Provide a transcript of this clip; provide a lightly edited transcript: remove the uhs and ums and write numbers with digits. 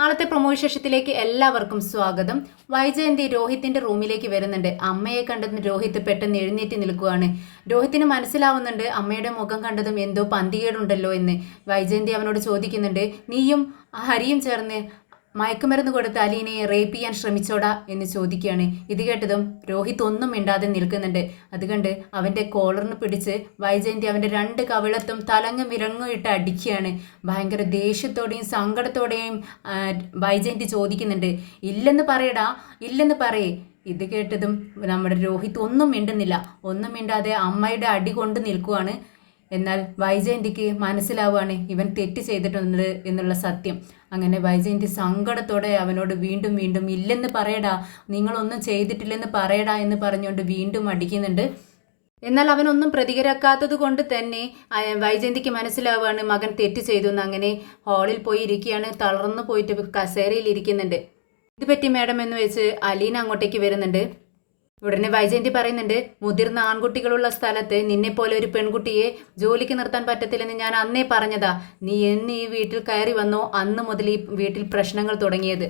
നാളത്തെ പ്രൊമോ വിശേഷത്തിലേക്ക് എല്ലാവർക്കും സ്വാഗതം. വൈജയന്തി രോഹിത്തിന്റെ റൂമിലേക്ക് വരുന്നുണ്ട്. അമ്മയെ കണ്ടതും രോഹിത് പെട്ടെന്ന് എഴുന്നേറ്റ് നിൽക്കുകയാണ്. രോഹിത്തിന് മനസ്സിലാവുന്നുണ്ട് അമ്മയുടെ മുഖം കണ്ടതും എന്തോ പന്തികേടുണ്ടല്ലോ എന്ന്. വൈജയന്തി അവനോട് ചോദിക്കുന്നുണ്ട്, നീയും ഹരിയും ചേർന്ന് മയക്കുമരുന്ന് കൊടുത്ത് അലീനയെ റേപ്പ് ചെയ്യാൻ ശ്രമിച്ചോടാ എന്ന് ചോദിക്കുകയാണ്. ഇത് കേട്ടതും രോഹിത് ഒന്നും മിണ്ടാതെ നിൽക്കുന്നുണ്ട്. അതുകൊണ്ട് അവന്റെ കോളറിന് പിടിച്ച് വൈജയന്തി അവന്റെ രണ്ട് കവിളത്തും തലങ്ങും വിലങ്ങും ഇട്ട് അടിക്കുകയാണ്. ഭയങ്കര ദേഷ്യത്തോടെയും സങ്കടത്തോടെയും വൈജയന്തി ചോദിക്കുന്നുണ്ട്, ഇല്ലെന്ന് പറയടാ, ഇല്ലെന്ന് പറയേ. ഇത് കേട്ടതും നമ്മുടെ രോഹിത് ഒന്നും മിണ്ടുന്നില്ല. ഒന്നും മിണ്ടാതെ അമ്മയുടെ അടി കൊണ്ട് നിൽക്കുവാണ്. എന്നാൽ വൈജയന്തിക്ക് മനസ്സിലാവുകയാണ് ഇവൻ തെറ്റ് ചെയ്തിട്ടുണ്ട് എന്നുള്ള സത്യം. അങ്ങനെ വൈജയന്തി സങ്കടത്തോടെ അവനോട് വീണ്ടും വീണ്ടും ഇല്ലെന്ന് പറയടാ, നിങ്ങളൊന്നും ചെയ്തിട്ടില്ലെന്ന് പറയടാ എന്ന് പറഞ്ഞുകൊണ്ട് വീണ്ടും അടിക്കുന്നുണ്ട്. എന്നാൽ അവനൊന്നും പ്രതികരിക്കാത്തത് കൊണ്ട് തന്നെ വൈജയന്തിക്ക് മനസ്സിലാവുകയാണ് മകൻ തെറ്റ് ചെയ്തു എന്ന്. അങ്ങനെ ഹാളിൽ പോയി ഇരിക്കുകയാണ്. തളർന്നു പോയിട്ട് കസേരയിൽ ഇരിക്കുന്നുണ്ട്. ഇത് പറ്റി മാഡം എന്ന് വെച്ച് അലീന അങ്ങോട്ടേക്ക് വരുന്നുണ്ട്. ഉടനെ വൈജയന്തി പറയുന്നുണ്ട്, മുതിർന്ന ആൺകുട്ടികളുള്ള സ്ഥലത്ത് നിന്നെപ്പോലെ ഒരു പെൺകുട്ടിയെ ജോലിക്ക് നിർത്താൻ പറ്റത്തില്ലെന്ന് ഞാൻ അന്നേ പറഞ്ഞതാ. നീ എന്ന് ഈ വീട്ടിൽ കയറി വന്നോ അന്ന് മുതൽ ഈ വീട്ടിൽ പ്രശ്നങ്ങൾ തുടങ്ങിയത്.